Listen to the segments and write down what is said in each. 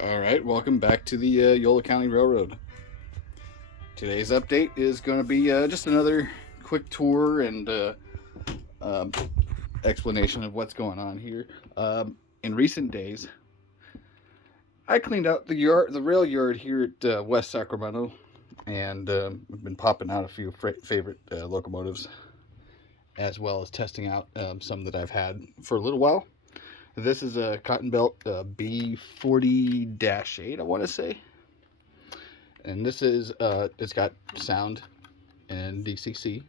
All right, welcome back to the Yola County Railroad. Today's update is going to be just another quick tour and um, explanation of what's going on here. In recent days, I cleaned out the rail yard here at West Sacramento, and I've been popping out a few favorite locomotives, as well as testing out some that I've had for a little while. This is a Cotton Belt B40-8, I want to say. And this is it's got sound and DCC.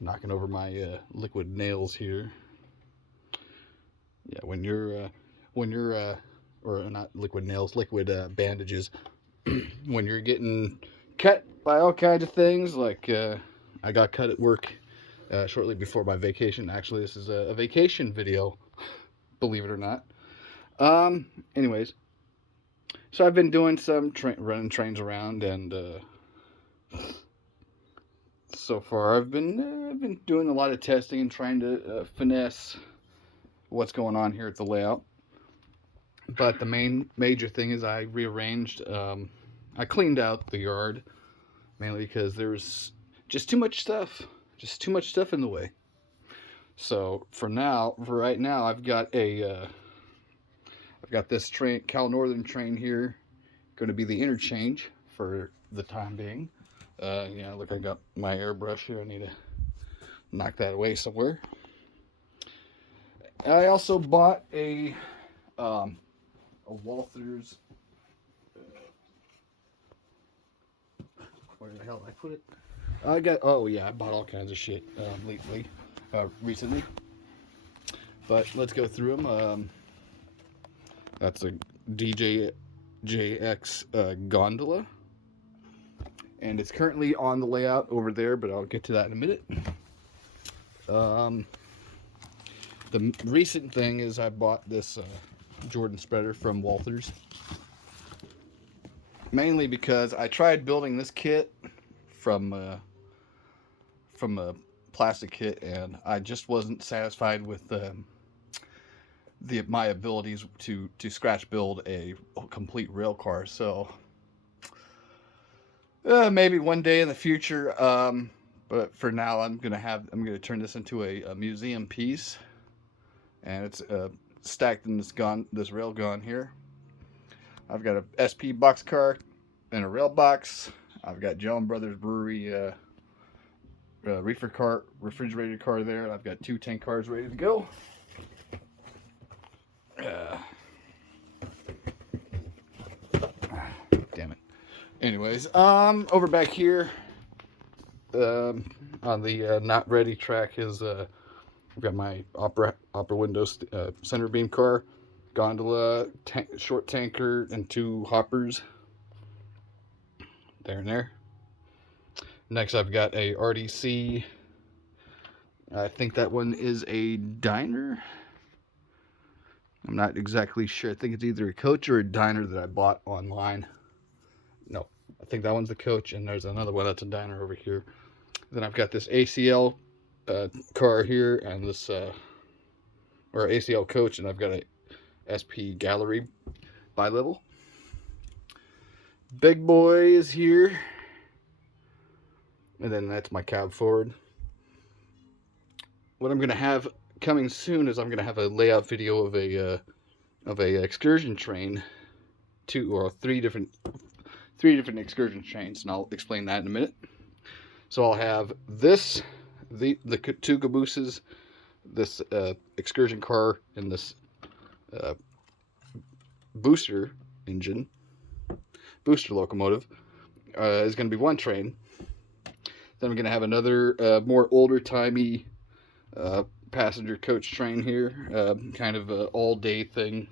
Knocking over my liquid nails here. Yeah, when you're or not liquid nails, liquid bandages. When you're getting cut by all kinds of things, like I got cut at work shortly before my vacation. Actually, this is a vacation video, believe it or not. Anyways, so I've been doing some running trains around, and so far I've been doing a lot of testing and trying to finesse what's going on here at the layout. But the major thing is I rearranged. I cleaned out the yard mainly because there's just just too much stuff in the way. So for right now, I've got this train, Cal Northern train here, going to be the interchange for the time being. Yeah, look, I got my airbrush here. I need to knock that away somewhere. I also bought a Walther's. Where the hell did I put it? Oh yeah, I bought all kinds of shit recently. But let's go through them. That's a DJJX gondola, and it's currently on the layout over there, but I'll get to that in a minute. The recent thing is I bought this Jordan spreader from Walther's, mainly because I tried building this kit from a plastic kit, and I just wasn't satisfied with my abilities to scratch build a complete rail car. So maybe one day in the future. But for now, I'm gonna turn this into a museum piece, and it's stacked in this rail gun here. I've got a SP box car and a rail box. I've got John Brothers Brewery refrigerated car there, and I've got 2 tank cars ready to go. Uh, Damn it. Anyways, over back here, on the not ready track is I've got my opera windows center beam car, gondola, short tanker, and 2 hoppers. There and there. Next, I've got a RDC. I think that one is a diner. I'm not exactly sure. I think it's either a coach or a diner that I bought online. No, I think that one's the coach, and there's another one that's a diner over here. Then I've got this ACL car here, and this or ACL coach, and I've got a SP gallery bi-level. Big boy is here, and then that's my cab forward. What I'm gonna have coming soon is I'm gonna have a layout video of a excursion train, 3 different excursion trains, and I'll explain that in a minute. So I'll have the 2 cabooses, this excursion car, and this booster locomotive is going to be one train. Then I'm going to have another more older timey passenger coach train here, kind of an all day thing.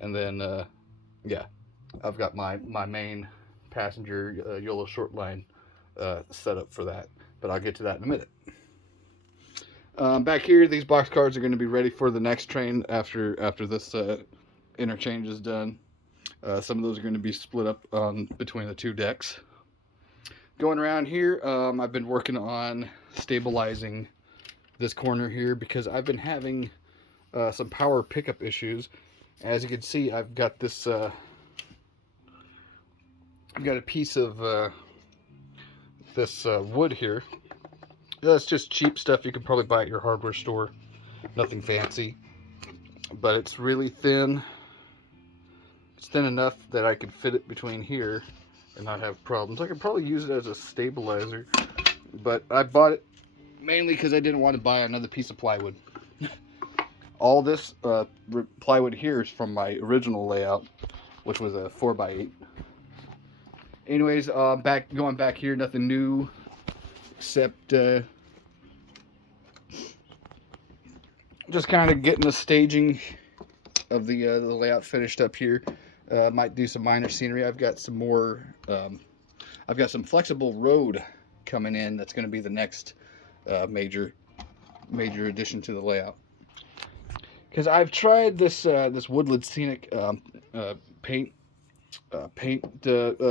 And then yeah, I've got my main passenger YOLO short line set up for that, but I'll get to that in a minute. Back here, these box cars are going to be ready for the next train after this interchange is done. Some of those are going to be split up between the 2 decks. Going around here, I've been working on stabilizing this corner here because I've been having some power pickup issues As you can see, I've got this. I've got a piece of this wood here. It's just cheap stuff you can probably buy at your hardware store. Nothing fancy, but it's really thin. It's thin enough that I could fit it between here and not have problems. I could probably use it as a stabilizer, but I bought it mainly because I didn't want to buy another piece of plywood. All this plywood here is from my original layout, which was a 4x8. Anyways, going back here, nothing new except just kind of getting the staging of the layout finished up here. Might do some minor scenery. I've got some more. I've got some flexible road coming in. That's going to be the next major addition to the layout. Because I've tried this this Woodland Scenic paint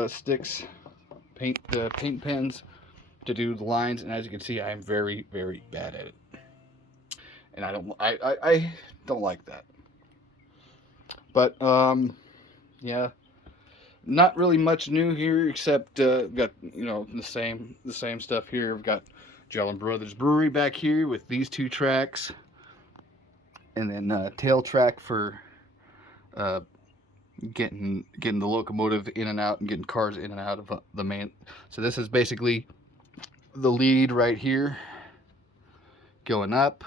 sticks, paint pens to do the lines, and as you can see, I am very bad at it, and I don't like that. But yeah, not really much new here except got the same stuff here. I've got Jellin Brothers Brewery back here with these 2 tracks, and then tail track for getting the locomotive in and out and getting cars in and out of the main. So this is basically the lead right here, going up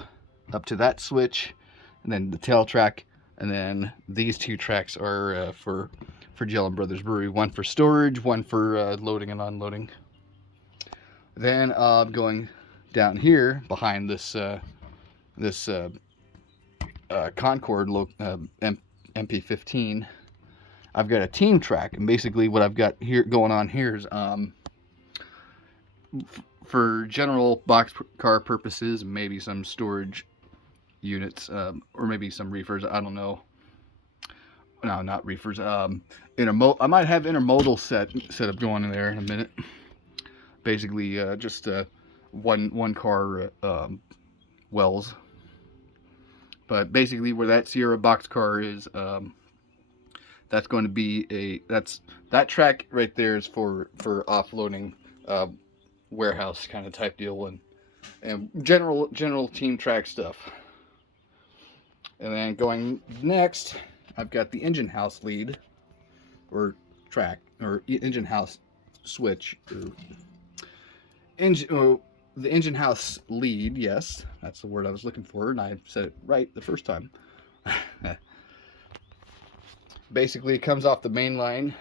to that switch, and then the tail track, and then these 2 tracks are for Jellin Brothers Brewery. One for storage, one for loading and unloading. Then going down here behind this Concord MP15, I've got a team track, and basically what I've got here going on here is for general box car purposes, maybe some storage units, or maybe some reefers. I don't know. No, not reefers. I might have intermodal set up going in there in a minute. Basically, just one car wells. But basically, where that Sierra box car is, that's going to be that track right there is for offloading warehouse kind of type deal, and general team track stuff. And then going next, I've got the engine house lead or track, or engine house switch, or the engine house lead. Yes, that's the word I was looking for, and I said it right the first time. Basically, it comes off the main line,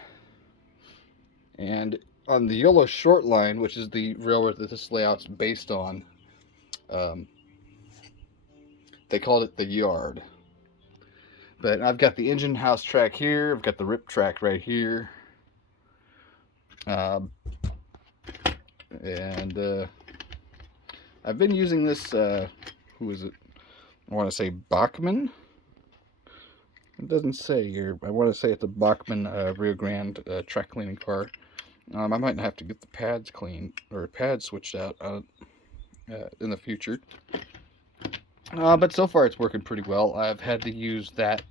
and on the yellow short line, which is the railroad that this layout's based on, they called it the yard. But I've got the engine house track here. I've got the rip track right here. And I've been using this, who is it? I want to say Bachmann. It doesn't say here. I want to say it's a Bachmann Rio Grande track cleaning car. I might have to get the pads cleaned, or pads switched out in the future. But so far it's working pretty well. I've had to use that,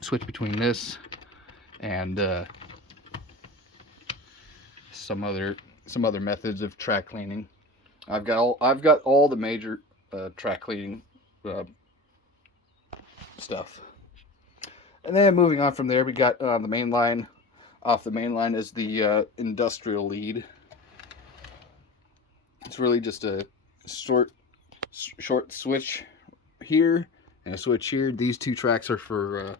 switch between this and some other methods of track cleaning. I've got all the major track cleaning stuff. And then moving on from there, we got the main line. Off the main line is the industrial lead. It's really just a short switch here and a switch here. These 2 tracks are for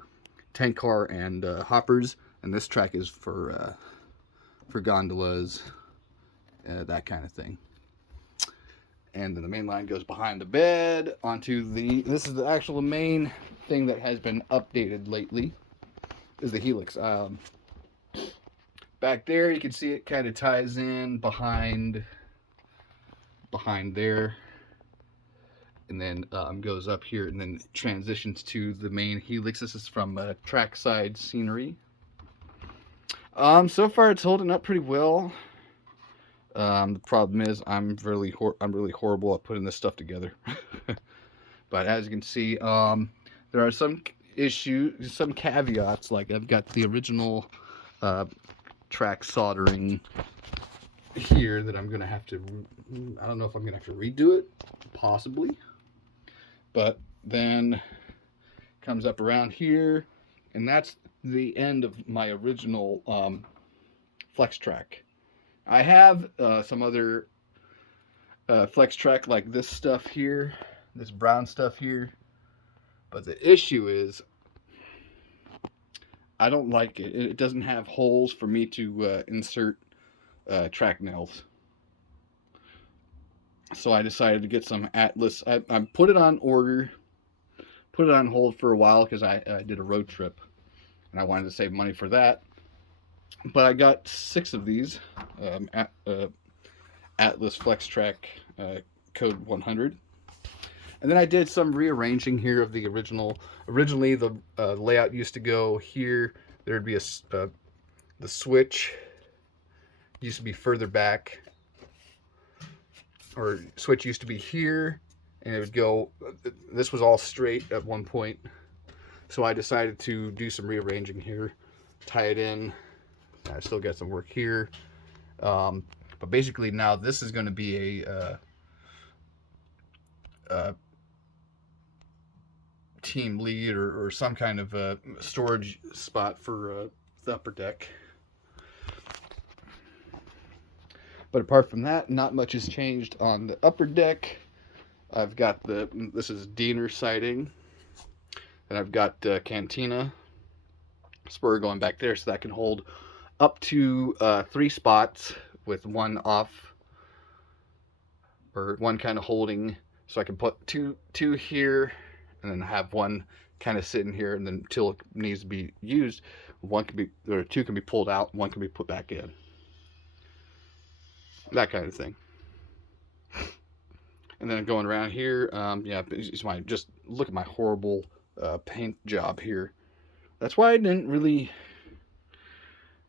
tank car and hoppers, and this track is for gondolas, that kind of thing. And then the main line goes behind the bed onto this is the actual main thing that has been updated lately, is the helix. Back there you can see it kind of ties in behind there, and then goes up here, and then transitions to the main helix. This is from Trackside Scenery. So far it's holding up pretty well. The problem is I'm really horrible at putting this stuff together. But as you can see, there are some issue, some caveats, like I've got the original track soldering here that I'm gonna have to, I don't know if I'm gonna have to redo it, possibly, but then comes up around here, and that's the end of my original flex track. I have some other flex track like this stuff here, this brown stuff here, but the issue is I don't like it. It doesn't have holes for me to insert track nails. So I decided to get some Atlas. I put it on order, put it on hold for a while because I did a road trip and I wanted to save money for that. But I got 6 of these Atlas Flex Track code 100. And then I did some rearranging here of the original. Originally, the layout used to go here. There'd be the switch used to be further back, or switch used to be here, and it would go. This was all straight at one point, so I decided to do some rearranging here, tie it in. I still got some work here, but basically now this is going to be a team lead or some kind of storage spot for the upper deck. But apart from that, not much has changed on the upper deck. I've got this is Diener siding, and I've got Cantina spur going back there, so that can hold up to 3 spots with one off, or one kind of holding, so I can put two here and then have one kind of sitting here, and then until it needs to be used, one can be, or 2 can be pulled out, one can be put back in. That kind of thing. And then going around here, yeah, just look at my horrible paint job here. That's why I didn't really,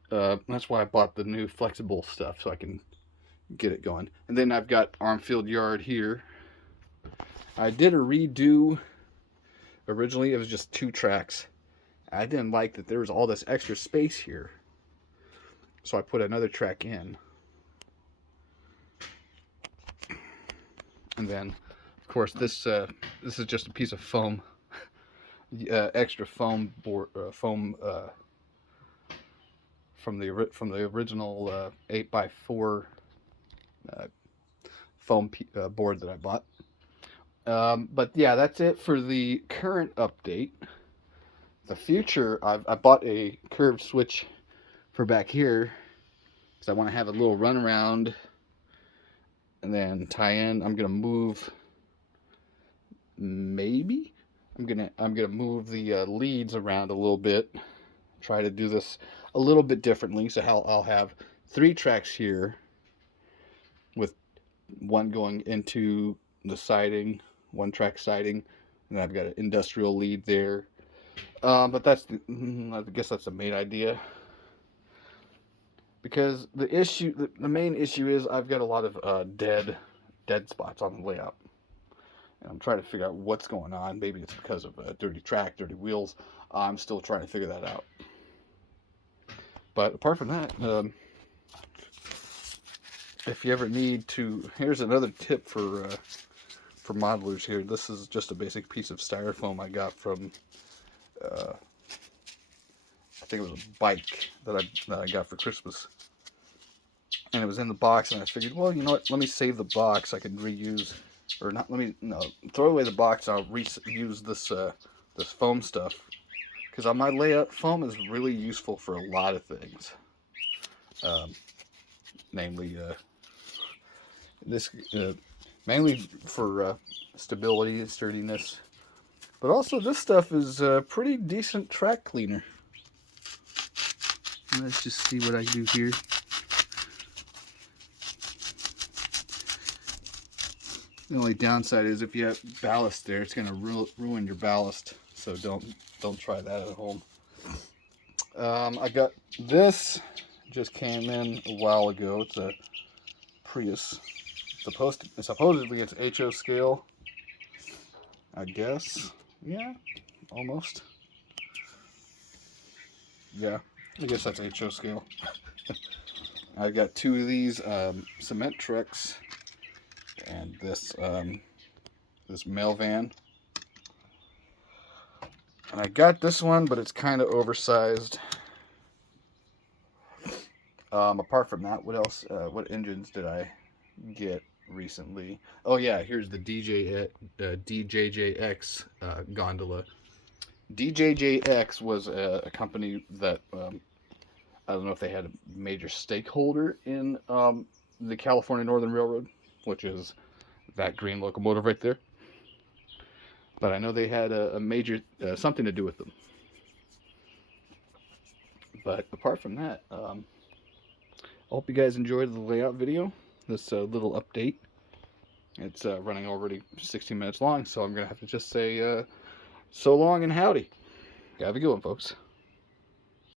that's why I bought the new flexible stuff, so I can get it going. And then I've got Armfield Yard here. I did a redo. Originally it was just 2 tracks. I didn't like that there was all this extra space here, so I put another track in. And then, of course, this is just a piece of foam, extra foam board, from the original 8x4 foam board that I bought. But yeah, that's it for the current update. The future, I bought a curved switch for back here because I want to have a little run around and then tie in. I'm gonna move. Maybe I'm gonna move the leads around a little bit. Try to do this a little bit differently. So I'll have 3 tracks here, with one going into the siding, 1 track siding, and I've got an industrial lead there. But I guess that's the main idea. Because the main issue is I've got a lot of dead spots on the layout, and I'm trying to figure out what's going on. Maybe it's because of dirty track, dirty wheels. I'm still trying to figure that out. But apart from that, if you ever need to, here's another tip for modelers here. This is just a basic piece of styrofoam I got from I think it was a bike that I got for Christmas, and it was in the box, and I figured, well, you know what, let me save the box. I can reuse, or not, throw away the box. I'll reuse this foam stuff, because on my layout, foam is really useful for a lot of things, namely mainly for stability and sturdiness, but also this stuff is a pretty decent track cleaner. Let's just see what I do here. The only downside is if you have ballast there, it's going to ruin your ballast. So don't try that at home. I got this. Just came in a while ago. It's a Prius. Supposedly it's HO scale, I guess. Yeah, almost. Yeah, I guess that's HO scale. I've got two of these cement trucks and this mail van. And I got this one, but it's kind of oversized. Apart from that, what else? What engines did I get recently? Oh yeah, here's the DJJX gondola. DJJX was a company that I don't know if they had a major stakeholder in the California Northern Railroad, which is that green locomotive right there. But I know they had a major something to do with them. But apart from that, I hope you guys enjoyed the layout video. This little update. It's running already 16 minutes long, so I'm gonna have to just say so long and howdy. Have a good one, folks.